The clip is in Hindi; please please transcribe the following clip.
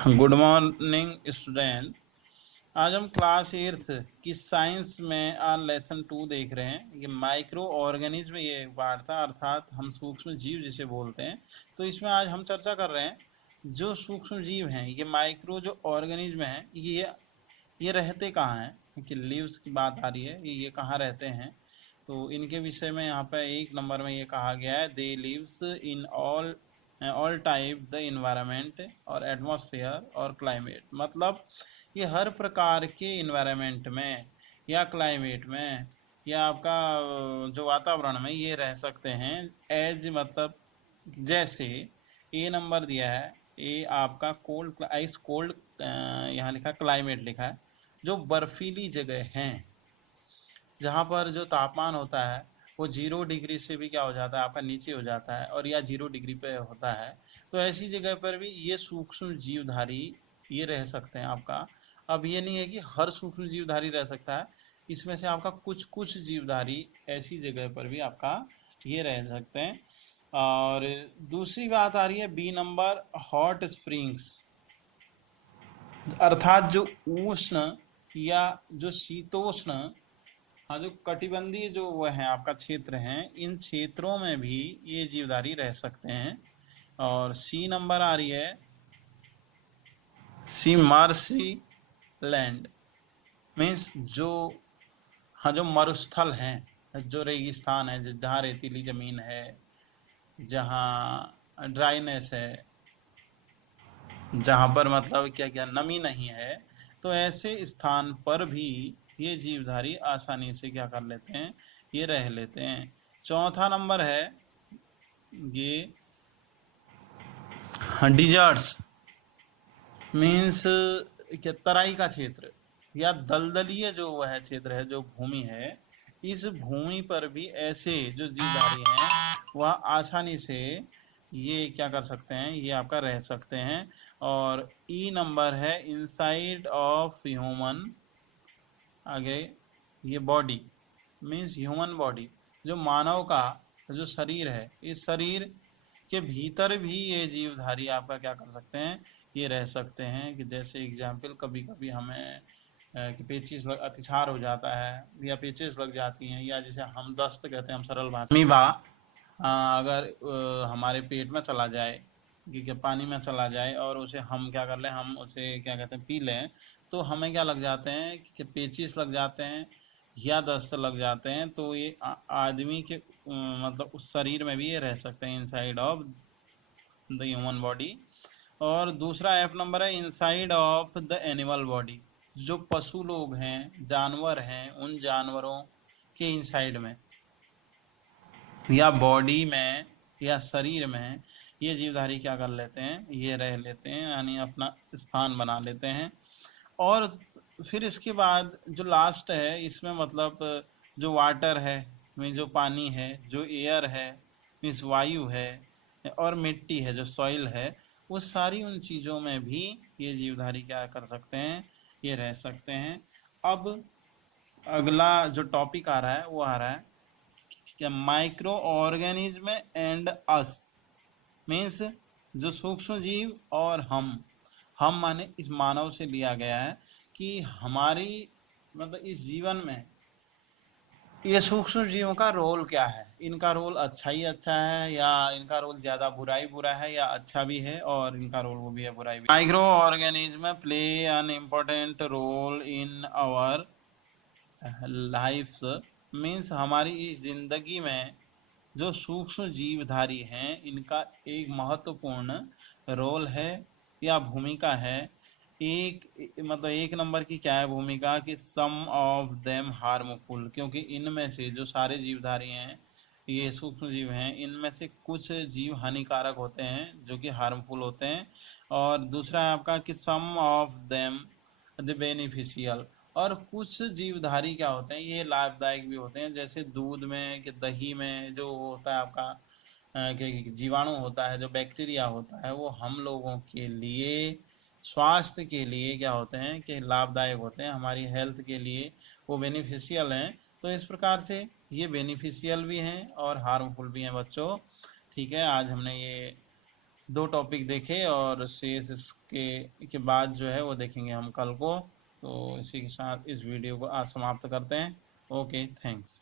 Good morning student. आज हम क्लास 8th की साइंस में आज लेसन 2 देख रहे हैं। ये माइक्रो ऑर्गेनिज्म ये पार्ट था, अर्थात हम सूक्ष्म जीव जिसे बोलते हैं। तो इसमें आज हम चर्चा कर रहे हैं जो सूक्ष्म जीव हैं, ये माइक्रो जो ऑर्गेनिज्म हैं, ये रहते कहाँ हैं। कि लीव्स की बात आ रही है, ये कहाँ रहते हैं। तो इनके विषय में यहाँ पे 1 नंबर में ये कहा गया है, they lives in all type the environment और एटमॉस्फेयर और क्लाइमेट। मतलब ये हर प्रकार के इन्वायरमेंट में या क्लाइमेट में या आपका जो वातावरण में ये रह सकते हैं। एज मतलब जैसे ए नंबर दिया है, ए आपका कोल्ड आइस कोल्ड, यहाँ लिखा क्लाइमेट लिखा है, जो बर्फीली जगह हैं जहाँ पर जो तापमान होता है वो 0 डिग्री से भी क्या हो जाता है, आपका नीचे हो जाता है, और या 0 डिग्री पे होता है। तो ऐसी जगह पर भी ये सूक्ष्म जीवधारी ये रह सकते हैं आपका। अब ये नहीं है कि हर सूक्ष्म जीवधारी रह सकता है, इसमें से आपका कुछ कुछ जीवधारी ऐसी जगह पर भी आपका ये रह सकते हैं। और दूसरी बात आ रही है बी नंबर, हॉट स्प्रिंग्स, अर्थात जो उष्ण या जो शीतोष्ण, हाँ, जो कटिबंधीय जो वो है आपका क्षेत्र हैं, इन क्षेत्रों में भी ये जीवधारी रह सकते हैं। और सी नंबर आ रही है, सी मार्सी लैंड, मीन्स जो, हाँ, जो मरुस्थल हैं, जो रेगिस्तान है, जहाँ रेतीली जमीन है, जहाँ ड्राइनेस है, जहाँ पर मतलब क्या क्या नमी नहीं है, तो ऐसे स्थान पर भी ये जीवधारी आसानी से क्या कर लेते हैं, ये रह लेते हैं। चौथा नंबर है ये डिजर्ट्स, मीन्स क्या, तराई का क्षेत्र या दलदलीय जो वह क्षेत्र है, जो भूमि है, इस भूमि पर भी ऐसे जो जीवधारी हैं वह आसानी से ये क्या कर सकते हैं, ये आपका रह सकते हैं। और ई नंबर है, इनसाइड ऑफ ह्यूमन, आगे ये बॉडी, मीन्स ह्यूमन बॉडी, जो मानव का जो शरीर है, इस शरीर के भीतर भी ये जीवधारी आपका क्या कर सकते हैं, ये रह सकते हैं। कि जैसे एग्जाम्पल, कभी कभी हमें कि पेचिस अतिसार हो जाता है या पेचिस लग जाती हैं, या जैसे हम दस्त कहते हैं, हम सरल भाषा में अमीबा, अगर हमारे पेट में चला जाए, कि पानी में चला जाए और उसे हम क्या कर लें, हम उसे क्या कहते हैं, पी लें, तो हमें क्या लग जाते हैं कि पेचिस लग जाते हैं या दस्त लग जाते हैं। तो ये आदमी के मतलब उस शरीर में भी ये रह सकते हैं, inside of the human body. और दूसरा एफ नंबर है, inside of the animal body, जो पशु लोग हैं, जानवर हैं, उन जानवरों के इनसाइड में या बॉडी में या शरीर में ये जीवधारी क्या कर लेते हैं, ये रह लेते हैं, यानी अपना स्थान बना लेते हैं। और फिर इसके बाद जो लास्ट है, इसमें मतलब जो वाटर है, मीन जो पानी है, जो एयर है, मीन्स वायु है, और मिट्टी है, जो सॉइल है, उस सारी उन चीज़ों में भी ये जीवधारी क्या कर सकते हैं, ये रह सकते हैं। अब अगला जो टॉपिक आ रहा है वो आ रहा है क्या, micro organism and us, means जो सूक्ष्म जीव और हम माने इस मानव से लिया गया है कि हमारी मतलब इस जीवन में ये सूक्ष्म जीवों का रोल क्या है। इनका रोल अच्छा ही अच्छा है, या इनका रोल ज्यादा बुरा है, या अच्छा भी है और इनका रोल वो भी है, बुराई भी। Micro organism play an important role in our lifes, means हमारी इस जिंदगी में जो सूक्ष्म जीवधारी हैं, इनका एक महत्वपूर्ण रोल है या भूमिका है। एक मतलब 1 नंबर की क्या है भूमिका, कि सम ऑफ देम हार्मफुल, क्योंकि इनमें से जो सारे जीवधारी हैं, ये सूक्ष्म जीव हैं, इनमें से कुछ जीव हानिकारक होते हैं, जो कि हार्मफुल होते हैं। और दूसरा है आपका कि सम ऑफ देम द बेनिफिशियल, और कुछ जीवधारी क्या होते हैं, ये लाभदायक भी होते हैं। जैसे दूध में कि दही में जो होता है आपका कि जीवाणु होता है, जो बैक्टीरिया होता है, वो हम लोगों के लिए, स्वास्थ्य के लिए क्या होते हैं कि लाभदायक होते हैं, हमारी हेल्थ के लिए वो बेनिफिशियल हैं। तो इस प्रकार से ये बेनिफिशियल भी हैं और हार्मफुल भी हैं बच्चों। ठीक है, आज हमने ये दो टॉपिक देखे और शेष इसके के बाद जो है वो देखेंगे हम कल को। तो इसी के साथ इस वीडियो को आज समाप्त करते हैं। Okay, thanks.